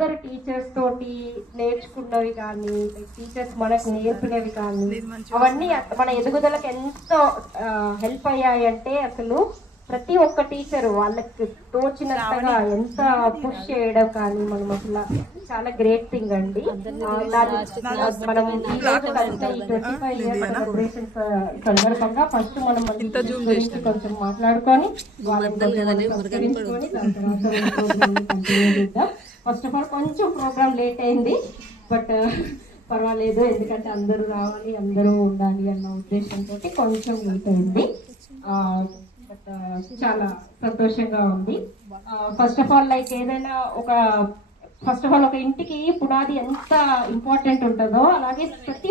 అందరు టీచర్స్ తోటి నేర్చుకున్నవి కానీ, టీచర్స్ మనకు నేర్పినవి కానీ, అవన్నీ మన ఎదుగుదలకు ఎంతో హెల్ప్ అయ్యాయి. అంటే అసలు ప్రతి ఒక్క టీచరు వాళ్ళకి తోచినంతగా ఎంత పుష్ చేయడం కానీ మనం అసలు చాలా గ్రేట్ థింగ్ అండి. మనం 25 years సెలబ్రేషన్ సందర్భంగా ఫస్ట్ మనం గురించి కొంచెం మాట్లాడుకొని ఫస్ట్ ఆఫ్ ఆల్ కొంచెం ప్రోగ్రామ్ లేట్ అయింది, బట్ పర్వాలేదు, ఎందుకంటే అందరూ రావాలి, అందరూ ఉండాలి అన్న ఉద్దేశంతో కొంచెం లేట్ అయింది. బట్ చాలా సంతోషంగా ఉంది. ఫస్ట్ ఆఫ్ ఆల్ ఏదైనా ఫస్ట్ ఆఫ్ ఆల్ ఒక ఇంటికి పునాది ఎంత ఇంపార్టెంట్ ఉంటుందో, అలాగే ప్రతి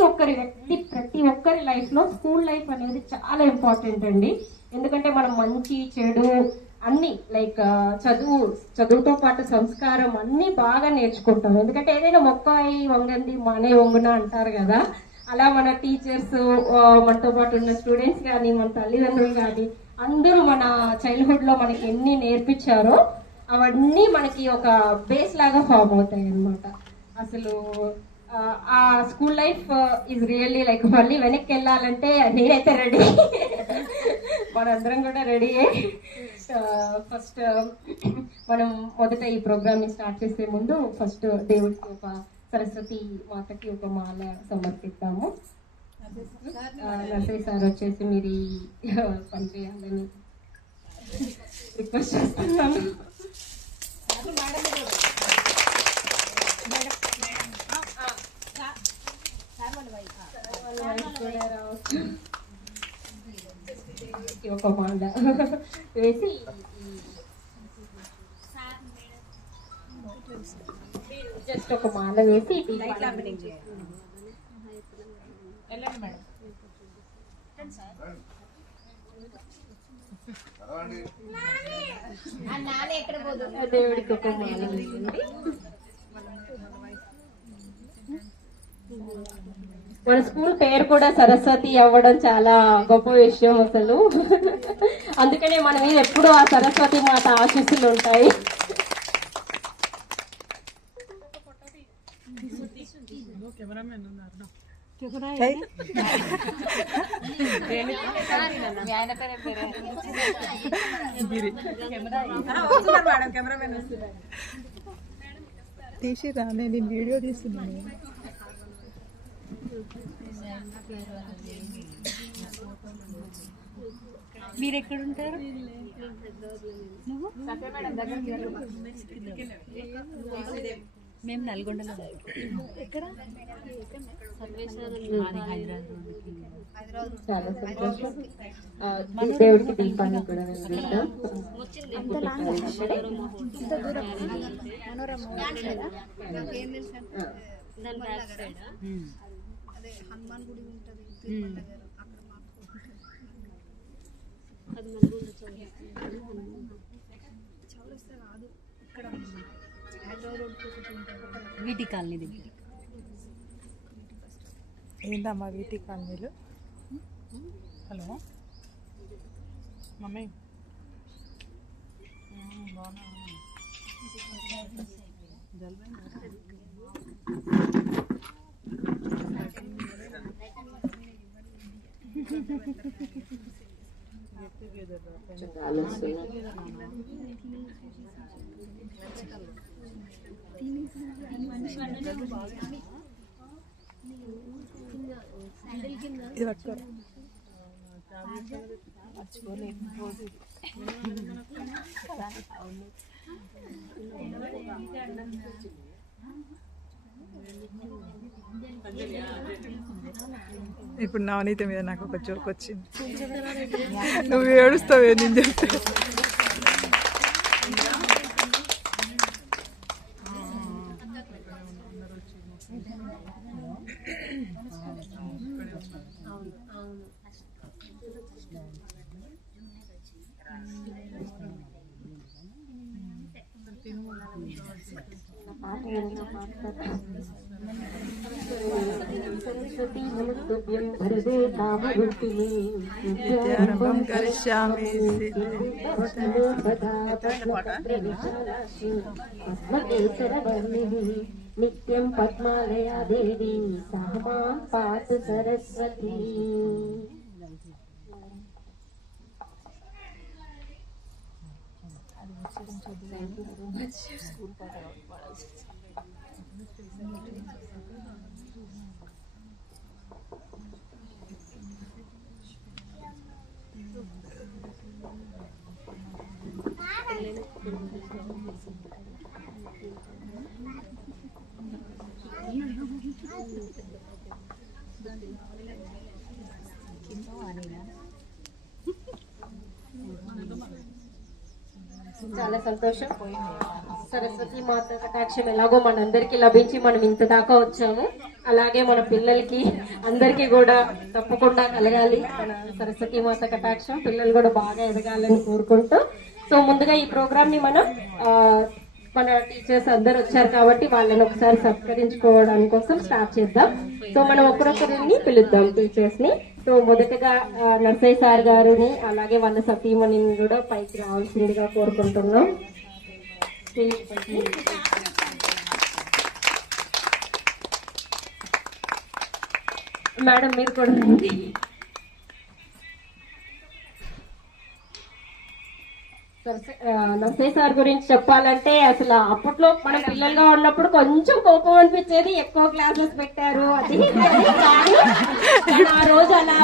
ఒక్కరి లైఫ్ లో స్కూల్ లైఫ్ అనేది చాలా ఇంపార్టెంట్ అండి. ఎందుకంటే మనం మంచి చెడు అన్ని చదువుతో పాటు సంస్కారం అన్ని బాగా నేర్చుకుంటాం. ఎందుకంటే ఏదైనా మొక్కాయి వంగంది మానే వంగున అంటారు కదా, అలా మన టీచర్స్, మనతో పాటు ఉన్న స్టూడెంట్స్ కానీ, మన తల్లిదండ్రులు కానీ అందరూ మన చైల్డ్హుడ్ లో మనకి ఎన్ని నేర్పించారో అవన్నీ మనకి ఒక బేస్ లాగా ఫామ్ అవుతాయి అన్నమాట. అసలు ఆ స్కూల్ లైఫ్ ఈజ్ రియల్లీ మళ్ళీ వెనక్కి వెళ్ళాలంటే నేనైతే రెడీ, మనందరం కూడా రెడీయే. ఫస్ట్ మనం మొదట ఈ ప్రోగ్రామ్ ని స్టార్ట్ చేసే ముందు ఫస్ట్ దేవుడికి ఒక సరస్వతి మాతకి ఒక మాల సమర్పిద్దాము. నర్సరీ సార్ వచ్చేసి మీరు పనిచేయాలని రిక్వెస్ట్ చేస్తున్నాను. ఒక మాల వేసి జస్ట్ ఒక మాల వేసి దేవుడికి ఒక మాల వేసింది. మన స్కూల్ పేరు కూడా సరస్వతి అవ్వడం చాలా గొప్ప విషయం అసలు. అందుకనే మన మీద ఎప్పుడు ఆ సరస్వతి మాత ఆశీస్సులు ఉంటాయి. తీసిరా, నేను వీడియో తీస్తున్నాను. మీరు ఎక్కడుంటారు? మేము నల్గొండలో. ఎక్కడ? చాలా సంతోషం. దేవుడికి దీపాన్ని కూడా హనుమాన్ గుడి ఉంటుంది వీటి కాలనీ. ఏంటమ్మా వీటి కాలనీలు? హలో మమ్మీ, ఇది పట్టుకోరా. ఇప్పుడు నవనీత మీద నాకు ఒక జోక్ వచ్చింది. నువ్వు ఏడుస్తావే నేను చెప్తే. సరస్వతి నమస్తుభ్యం వరదే కామరూపిణి విద్యారంభం కరిష్యామి పద్మకేసరవర్ణిని నిత్యం పద్మాలయా దేవి సహమా పాతు సరస్వతి. చాలా సంతోషం. సరస్వతి మాత కటాక్షం ఎలాగో మనందరికీ లభించి మనం ఇంత దాకా వచ్చాము, అలాగే మన పిల్లలకి అందరికీ కూడా తప్పకుండా కలగాలి మన సరస్వతి మాత కటాక్షం. పిల్లలు కూడా బాగా ఎదగాలని కోరుకుంటూ, సో ముందుగా ఈ ప్రోగ్రామ్ ని మనం మన టీచర్స్ అందరు వచ్చారు కాబట్టి వాళ్ళని ఒకసారి సత్కరించుకోవడానికి కోసం స్టార్ట్ చేద్దాం. సో మనం ఒకరొకరిని పిలుద్దాం టీచర్స్ ని. సో మొదటగా నర్సయ్య సార్ గారిని అలాగే వాళ్ళ సతీమణిని కూడా పైకి రావాల్సిందిగా కోరుకుంటున్నాం. మేడం మీరు కూడా రండి. నర్సయ్య సార్ గురించి చెప్పాలంటే అసలు అప్పట్లో మనం పిల్లలుగా ఉన్నప్పుడు కొంచెం కోపం అనిపించేది, ఎక్కువ క్లాసెస్ పెట్టారు అది కానీ ఆ రోజు అలా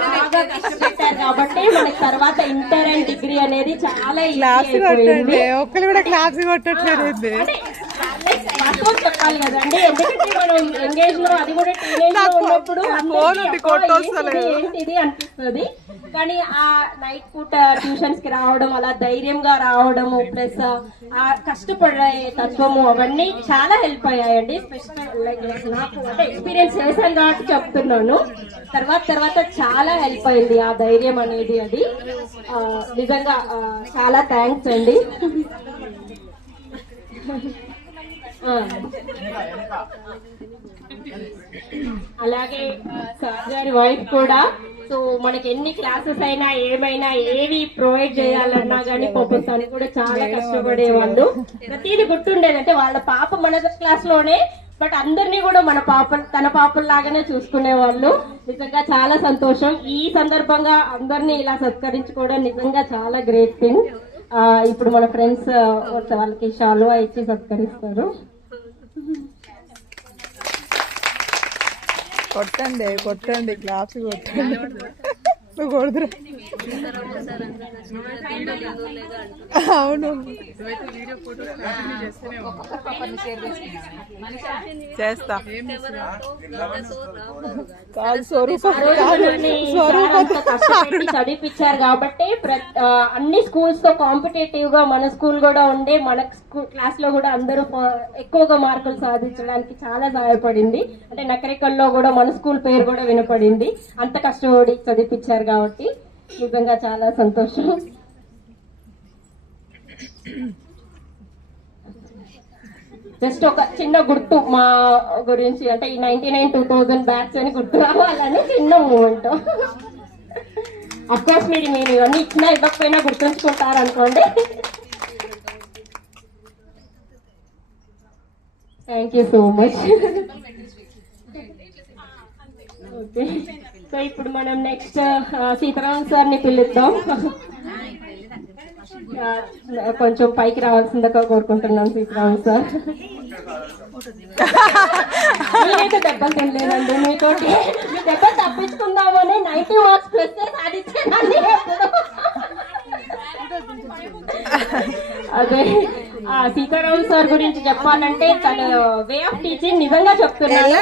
బాగా కష్టపెట్టారు కాబట్టి మనకి తర్వాత ఇంటర్ అండ్ డిగ్రీ అనేది చాలా ఒక్కరు కూడా క్లాస్ కొట్టట్లేదు. చెప్పాలి కదండి, ఎందుకంటే మనం ఎంగేజ్ లో అది కూడా టీనేజ్ లో ఉన్నప్పుడు ఏంటిది అనిపిస్తుంది. కానీ ఆ నైట్ పూట ట్యూషన్స్ కి రావడం, అలా ధైర్యంగా రావడము, ప్లస్ ఆ కష్టపడే తత్వము అవన్నీ చాలా హెల్ప్ అయ్యాయండి. లైక్ నాకు అంటే ఎక్స్పీరియన్స్ చేశాను కాబట్టి చెప్తున్నాను. తర్వాత చాలా హెల్ప్ అయింది ఆ ధైర్యం అనేది. అది నిజంగా చాలా థ్యాంక్స్ అండి. అలాగే సార్ గారి వైఫ్ కూడా, సో మనకి ఎన్ని క్లాసెస్ అయినా ఏమైనా ఏవి ప్రొవైడ్ చేయాలన్నా గానీ పాపం తను కూడా చాలా కష్టపడేవాళ్ళు. ప్రతిదీ గుర్తుండేది, అంటే వాళ్ళ పాప మన క్లాస్ లోనే, బట్ అందరినీ కూడా మన తన పాపల్లాగానే చూసుకునేవాళ్ళు. నిజంగా చాలా సంతోషం. ఈ సందర్భంగా అందరినీ ఇలా సత్కరించుకోవడం నిజంగా చాలా గ్రేట్ థింగ్. ఇప్పుడు మన ఫ్రెండ్స్ వాళ్ళకి షాల్వా ఇచ్చి సత్కరిస్తారు. కొట్టండి క్లాస్ కొట్టండి. కొడుతురా అవును చేస్తా చదివించారు కాబట్టి అన్ని స్కూల్స్ తో కాంపిటేటివ్ గా మన స్కూల్ కూడా ఉండే, మన క్లాస్ లో కూడా అందరూ ఎక్కువగా మార్కులు సాధించడానికి చాలా సహాయపడింది. అంటే నకరికల్లో కూడా మన స్కూల్ పేరు కూడా వినపడింది, అంత కష్టపడి చదివించారు కాబట్టి నిజంగా చాలా సంతోషం. జస్ట్ ఒక చిన్న గుర్తు మా గురించి, అంటే ఈ 99-2000 బ్యాచ్ అని గుర్తు రావాలని చిన్న మూమెంట్. అఫ్కోర్స్ మీరు ఇవన్నీ ఇచ్చినా ఇవ్వకపోయినా గుర్తుంచుకుంటారు అనుకోండి. Thank you so much. Okay, so ఇప్పుడు మనం నెక్స్ట్ సీతారాం సార్ ని పిలుద్దాం. కొంచెం పైకి రావాల్సిందిగా కోరుకుంటున్నాను సీతారాం సార్. నేనైతే దెబ్బలు తినలేదండి, మీతోటి మీ దెబ్బలు తప్పించుకుందామని 90 మార్క్స్ ప్లస్ సాధించేదాన్ని. అదే సీతారాం సార్ గురించి చెప్పాలంటే తన వే ఆఫ్ టీచింగ్ నిజంగా చెప్తున్నాను.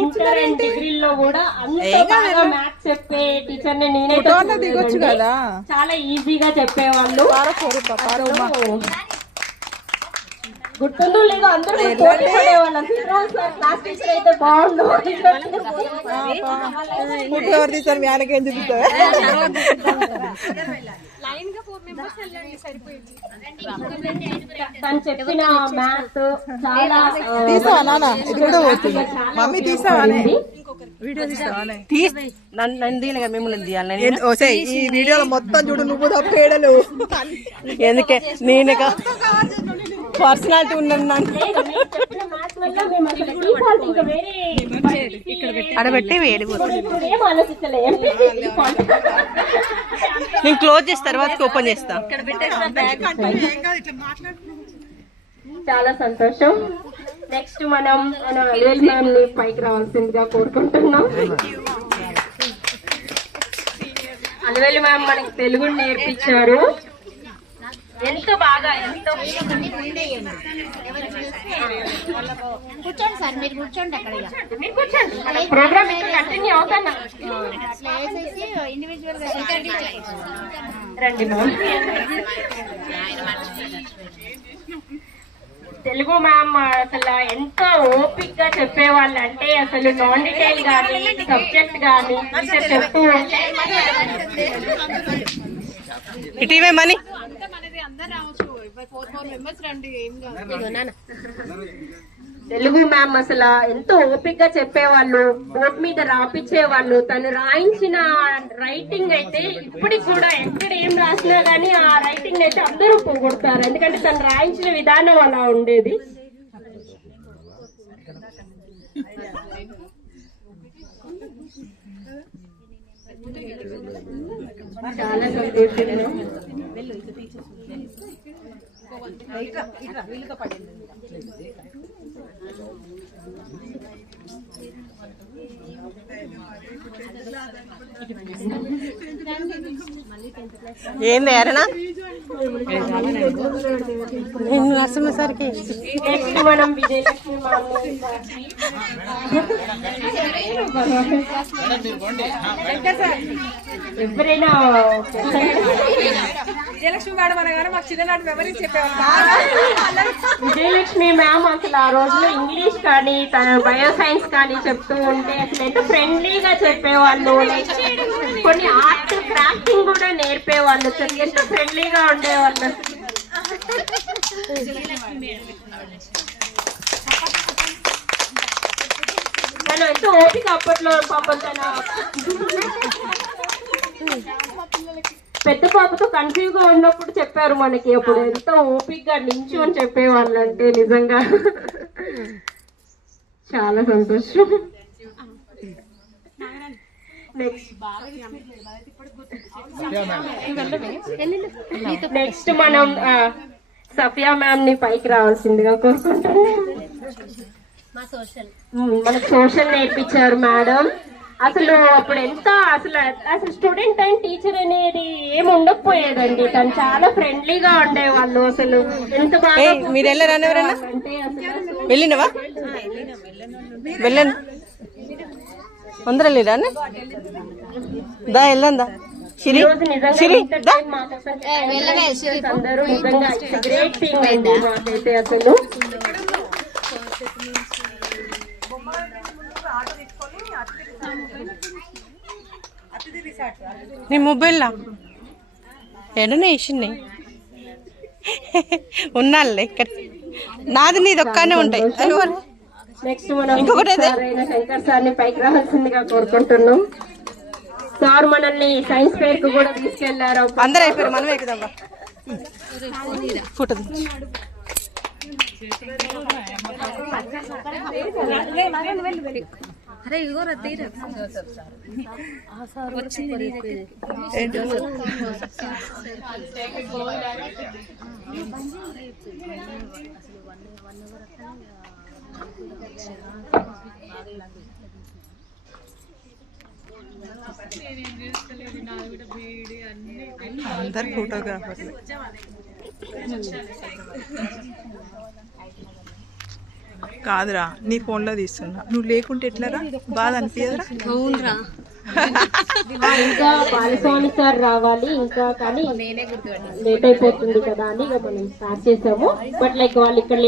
ఇంటర్ అండ్ డిగ్రీలో కూడా అంత బాగా మ్యాథ్స్ చెప్పే టీచర్ ని నేనైతే చాలా ఈజీగా చెప్పేవాళ్ళు. గుర్తుందో లేదో అందరూ పోటీ పడేవాళ్ళం. సీతారాం సార్ క్లాస్ టీచర్ అయితే బాగుండు. తను చెప్పిన మ్యాథ్ చాలా తీసావా నాన్న ఎక్కడ పోతుంది మమ్మీ తీసావానే వీడియో తీసావానే నన్ను తీయలే కదా మిమ్మల్ని తీయాలి ఓసే ఈ వీడియోలో మొత్తం చూడు నువ్వు తప్పేడలు ఎందుకే నేను పర్సనాలిటీ ఉన్నాను చెప్పిన మ్యాథ్ వల్ల మేము అసలు default ఇంకా వేరే అడబెట్టి వేడి ఇప్పుడు ఏం ఆలోచించలేం. నేను క్లోజ్ చేసిన తర్వాత ఓపెన్ చేస్తా చాలా సంతోషం. నెక్స్ట్ మనం అలవేల్ మ్యామ్ ని పైకి రావాల్సిందిగా కోరుకుంటున్నాం. అలవేల్ మ్యామ్ మనకి తెలుగు నేర్పించారు. ఎంత బాగా కూర్చోండి సార్, మీరు కూర్చోండి అక్కడ ఇక. మీరు కూర్చోండి, మన ప్రోగ్రామ్ ఇంకా కంటిన్యూ అవుతాను. అట్లా వేసేసి ఇండివిజువల్ గా రండి మ్యామ్. తెలుగు మ్యామ్ అసలు ఎంతో ఓపిక్ గా చెప్పేవాళ్ళు, అంటే అసలు నాన్ డీటెయిల్ గానీ సబ్జెక్ట్ గానీ టీచర్ చెప్తూ ఉంటే ఇటీవే మనీ తెలుగు మ్యామ్ అసలు ఎంతో ఓపిక్ గా చెప్పేవాళ్ళు, బోర్డు మీద రాపిచ్చేవాళ్ళు. తను రాయించిన రైటింగ్ అయితే ఇప్పటికి కూడా ఎక్కడ ఏం రాసినా గానీ ఆ రైటింగ్ అయితే అందరూ పోగొడతారు, ఎందుకంటే తను రాయించిన విధానం అలా ఉండేది. చాలా సంతోషంగా ఏంది అరేనా నేను నరసింహసరికి నెక్స్ట్ మనం విజయలక్ష్మి ఎవరైనా విజయలక్ష్మి మేడం అనగానే మాకు చిన్ననాటి మెమరీస్ చెప్పేవాళ్ళు. విజయలక్ష్మి మ్యామ్ అసలు ఆ రోజులో ఇంగ్లీష్ కానీ తన బయో సైన్స్ కానీ చెప్తూ ఉంటే అసలు ఎంత ఫ్రెండ్లీగా చెప్పేవాళ్ళు. కొన్ని ఆర్ట్ క్రాఫ్టింగ్ కూడా నేర్పేవాళ్ళు, ఎంత ఫ్రెండ్లీగా ఉండేవాళ్ళు. తను ఎంతో ఓపిక అప్పట్లో పాపం తన పెద్ద పాపతో కన్ఫ్యూజ్ గా ఉన్నప్పుడు చెప్పారు మనకి, అప్పుడు ఎంతో ఓపిక్ గా నించుని చెప్పేవాళ్ళు, అంటే నిజంగా చాలా సంతోషం. నెక్స్ట్ మనం సఫియా మ్యామ్ ని పైకి రావాల్సిందిగా కోరుకుంటున్నాం. మనకు సోషల్ నేర్పించారు మేడం. అసలు అప్పుడు ఎంత అసలు స్టూడెంట్ అండ్ టీచర్ అనేది ఏమి ఉండకపోయేదండి, తను చాలా ఫ్రెండ్లీగా ఉండేవాళ్ళు. అసలు ఎంత బాగా మీరు వెళ్ళారా ఎవరన్నా అంటే అసలు వెళ్ళినవా వెళ్ళను అందరూ వెళ్ళిరా దా వెళ్ళందా ఈ రోజు నిజంగా ఇంత టైం మా కోసం అందరూ నిజంగా గ్రేట్ థింగ్ అండి మాకైతే అసలు. నీ మొబైల్లా ఎడనే వేసింది ఉన్నాళ్ళే ఇక్కడ నాది నీది ఒక్కనే ఉంటాయి. నెక్స్ట్ మనం శంకర్ సార్ ని పైకి రావాల్సిందిగా కోరుకుంటున్నాం. సార్ మనల్ని సైన్స్ ఫేర్ కు కూడా తీసుకెళ్లారు. అందరూ అయిపోయారు, మనం ఎక్కుదాం ఫోటో అరే ఇగో రద్దీరా వచ్చింది. అందరు ఫోటోగ్రాఫర్లు. కాదురా నీ ఫోన్లో తీస్తున్నా, నువ్వు లేకుంటే ఎట్లరా బాధ అనిపించదురా? అవునరా ఇంకా బాలస్వామి సార్ రావాలి ఇంకా, కానీ లేట్ అయిపోతుంది కదా అని ఇక మనం స్టార్ట్ చేసాము. బట్ లైక్ వాళ్ళు ఇక్కడ